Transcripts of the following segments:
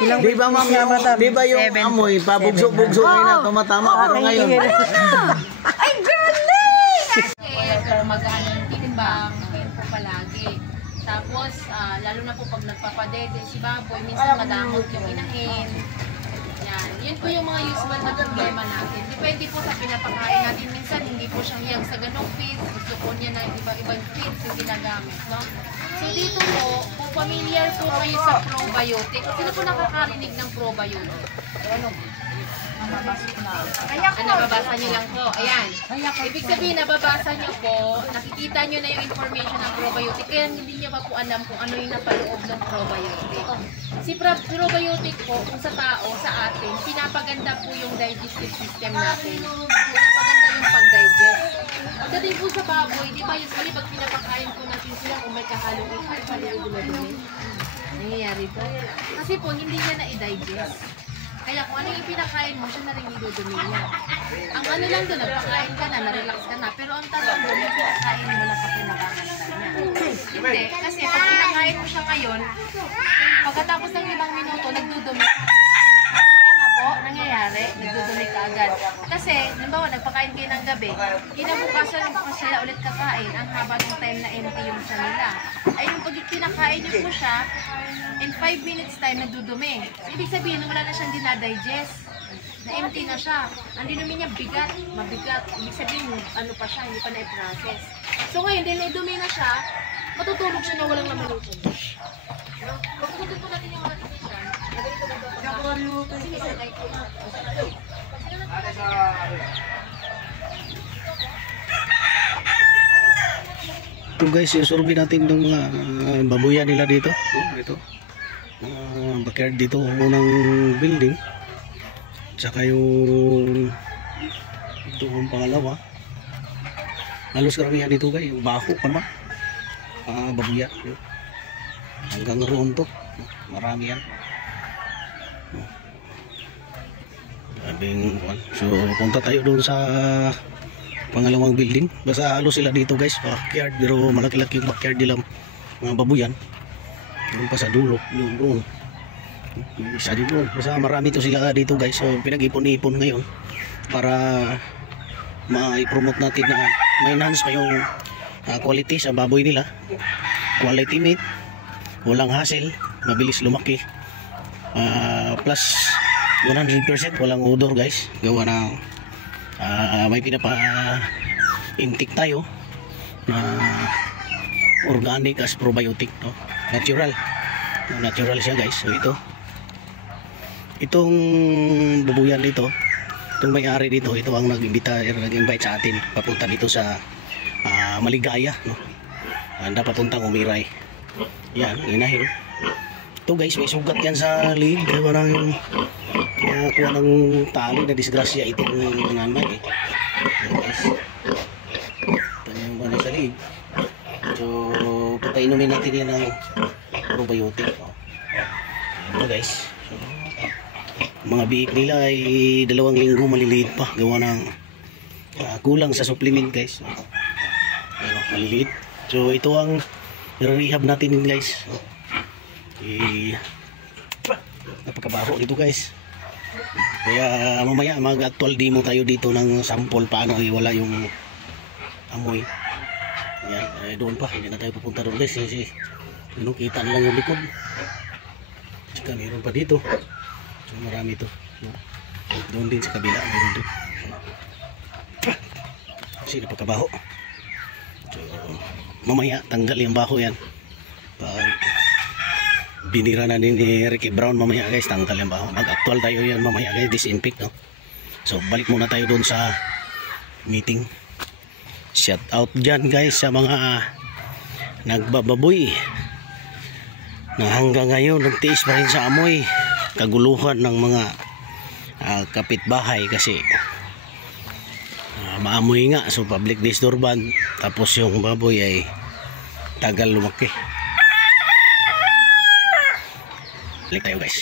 Di ba ma'am, di ba yung amoy, pabugso-bugso ngayon na tumatama pero ngayon? Ay, galing! Pero mag-ano yung timbang, yun po palagi. Tapos, lalo na po pag nagpapadede si baboy, minsan madamot yung inahin. Yan. Yun po yung mga usual na problema natin. Depende po sa pinapakain natin. Minsan hindi po siyang hiyang sa ganong feeds. Gusto po niya na iba-ibang feeds yung ginagamit. No? So dito po, kung familiar po kayo sa probiotic, sino po nakakarinig ng probiotic? Ano? Nababasa niyo lang po. Ayan. Ibig sabihin, nababasa niyo po, nakikita niyo na yung information ng probiotic, kaya hindi niyo pa po alam kung ano yung napaloob ng probiotic. Si probiotic po, kung sa tao, sa atin, pinapaganda po yung digestive system natin. Pinapaganda yung pag-digest. Pagdating po sa baboy, di ba usually pag pinapakain po natin sila kung may kahalong ikan, palilog-dumi. Nangyayari po. Kasi po, hindi niya na-i-digest. Kaya kung ano yung pinakain mo, siya na rin idudumi niya. Ang ano lang doon, nagpakain ka na, na-relax ka na. Pero ang tanong doon, yung pinakain mo na pa pinakaganda niya. Hindi, kasi pag pinakain mo siya ngayon, pagkatapos ng 5 minuto, nagdudumi. Tama po, nangyayari, nagdudumi ka agad. Kasi, halimbawa, nagpakain kayo ng gabi, kinabukasan mo sila ulit kakain, ang haba ng time na empty yung siya nila. Ay yung pag pinakain niyo po siya, in 5 minutes time, nagdudumi. Ibig sabihin, wala na siyang dinadigest. Na-empty na siya. Ang dinumi niya, bigat, mabigat. Ibig sabihin, ano pa siya, hindi pa na-i-process. So ngayon, dinidumi na siya, matutulog siya na walang laman ng tiyan. Pagkukutin po natin yung ating tiyan. Ito guys, isurvey natin ng mga babuyan nila dito. Dito. Backyard dito, unang building. Tsaka yung ito ang pangalawa. Halos karamihan dito guys, baho pa naman. Babuya. Hanggang roon to. Marami yan. So punta tayo doon sa pangalawang building. Basta halos sila dito guys, backyard. Pero malaki-laki yung backyard nila, mga babuyan. Doon pa sa dulo, yung doon. Isa din doon. Basta marami to sila dito guys. So pinag-ipon-ipon ngayon para ma-promote natin na ma-enhance pa yung quality sa baboy nila. Quality meat, walang hassle, mabilis lumaki. Plus 100% walang odor guys. Gawa ng may pinapa-intake tayo na organic as probiotic, no? Natural siya guys. So itong babuyan dito, itong may-ari dito, ito ang nag-invite sa atin papunta dito sa Maligaya, no? Papuntang Umiray. Yan, inahin. Ito guys, may sugat yan sa leeg. Parang kuha ng tali na disgrasya itong nanay. Yan guys, ito yung kuha sa leeg. So patainumin natin yan ng probiotic. Ito guys, so, mga biik nila ay 2 linggo maliliit pa. Gawa ng kulang sa supplement guys. Maliliit. So ito ang rehab natin guys. Napakabaho dito guys. Kaya mamaya mag-actual demo tayo dito ng sample paano iwala yung amoy. Ayan, doon pa, hindi na tayo pupunta doon guys. Kasi kita na lang yung likod. Tsaka meron pa dito. So marami ito. Doon din sa kabila, meron din. Kasi napakabaho. So mamaya tanggal yung baho yan. Pag binira na din ni Ricky Brown mamaya guys, tanggal yung baho. Mag-actual tayo yan mamaya guys, disinfect, no? So balik muna tayo doon sa meeting. Shout out dyan guys sa mga nagbababoy na hanggang ngayon nagtiis pa rin sa amoy, kaguluhan ng mga kapitbahay kasi maamoy nga. So public disturbance, tapos yung baboy ay tagal lumaki. Balik tayo guys.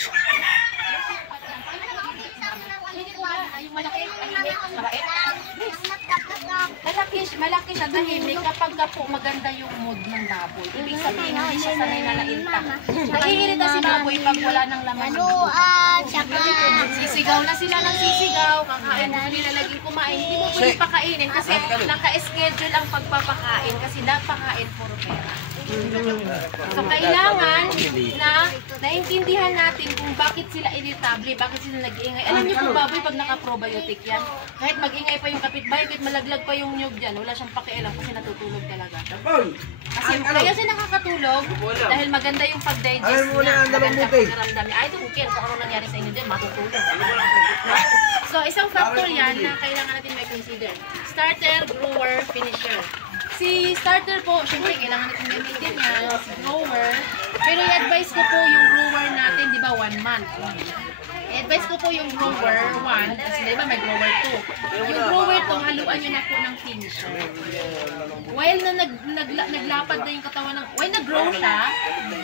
Malaki siya tahimik kapag ka po maganda yung mood ng baboy. Ibig sabihin, hindi siya sanay na nainta. Naiirita si baboy pag wala ng laman. Sisigaw na sila ng sisigaw, kakain na nila laging kumain. Hindi mo pwede pakainin kasi naka-schedule ang pagpapakain kasi napakain puro pera. So kailangan na naintindihan natin kung bakit sila irritable, bakit sila nag-iingay. Alam niyo po baboy pag naka-probiotic yan, kahit mag-ingay pa yung kapitbahay, kahit malaglag pa yung nyug dyan, wala siyang pakialam kasi natutulog talaga. Kasi kaya siya nakakatulog dahil maganda yung pag-digest niya, maganda pag-ramdam niya. I don't care kung ano nangyari sa inyo dyan, matutulog. So isang factor yan na kailangan natin may consider. Starter, grower, finisher. Si starter po, syempre kailangan natin gamitin niya, si grower. Pero i-advise ko po yung grower natin, di ba, 1 month. I-advise ko po yung grower 1, kasi di ba may grower 2. Yung grower 2, haluan nyo na po ng finisher. While na naglapad na yung katawan ng, while nag-grow siya,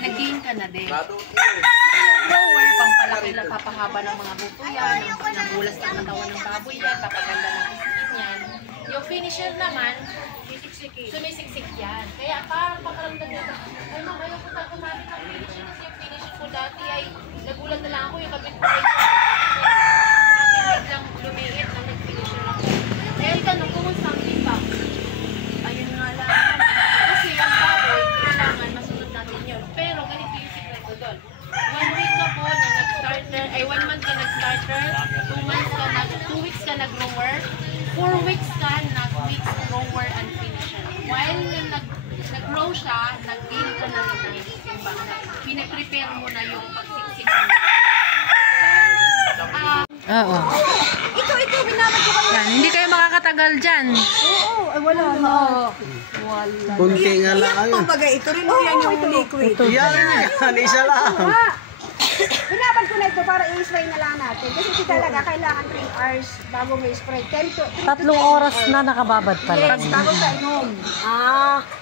nag-gain ka na din. Yung grower, pampalaki lang, papahaba ng mga buto yan, ng bulas ng katawan ng baboy yan, papaganda ng skin yan. Yung finisher naman, sumisiksik yan. Kaya parang pakaramdam nyo, ay ma'am, ayaw ko tayo kumamit ng finisher kasi yung finisher ko dati ay nagulat na lang ako yung kapit-bahay ko. Lang lumiit na nag-finisher ako. Kaya itanong ko kung something ba? Ayun nga lang. Kasi ang baboy, kailangan masunod natin yun. Pero ganito yung secret ko doon. 1 week ka po na nag-starter, ay 1 month ka nag-starter, 2 months ka 2 weeks ka nag-grower, 4 weeks ka nag-mix grower and finisher. While nag-grow siya, nag-gain ka na rin yung baka. Pinaprepare mo na yung pagsiksik mo. Oo. Ito, binabad ko kayo. Yan, hindi kayo makakatagal dyan. Oo, ay wala na. Wala. Kunti nga lang Iyak ayun. pang bagay. Ito rin yan yung liquid. Yan, isa lang. Binabad ko na ito para i-spray na lang natin. Kasi ito talaga kailangan 3 hours bago mo i-spray. 3 oras na nakababad pala. Yes, bago ka inom.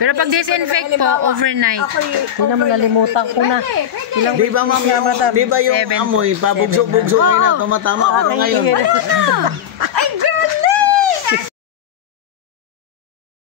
Pero pag disinfect po, overnight. Hindi naman nalimutan ko na. Pwede. Di ba ma'am, di ba yung 7 amoy, pabugso-bugso ngayon na tumatama, pero ngayon. Ay,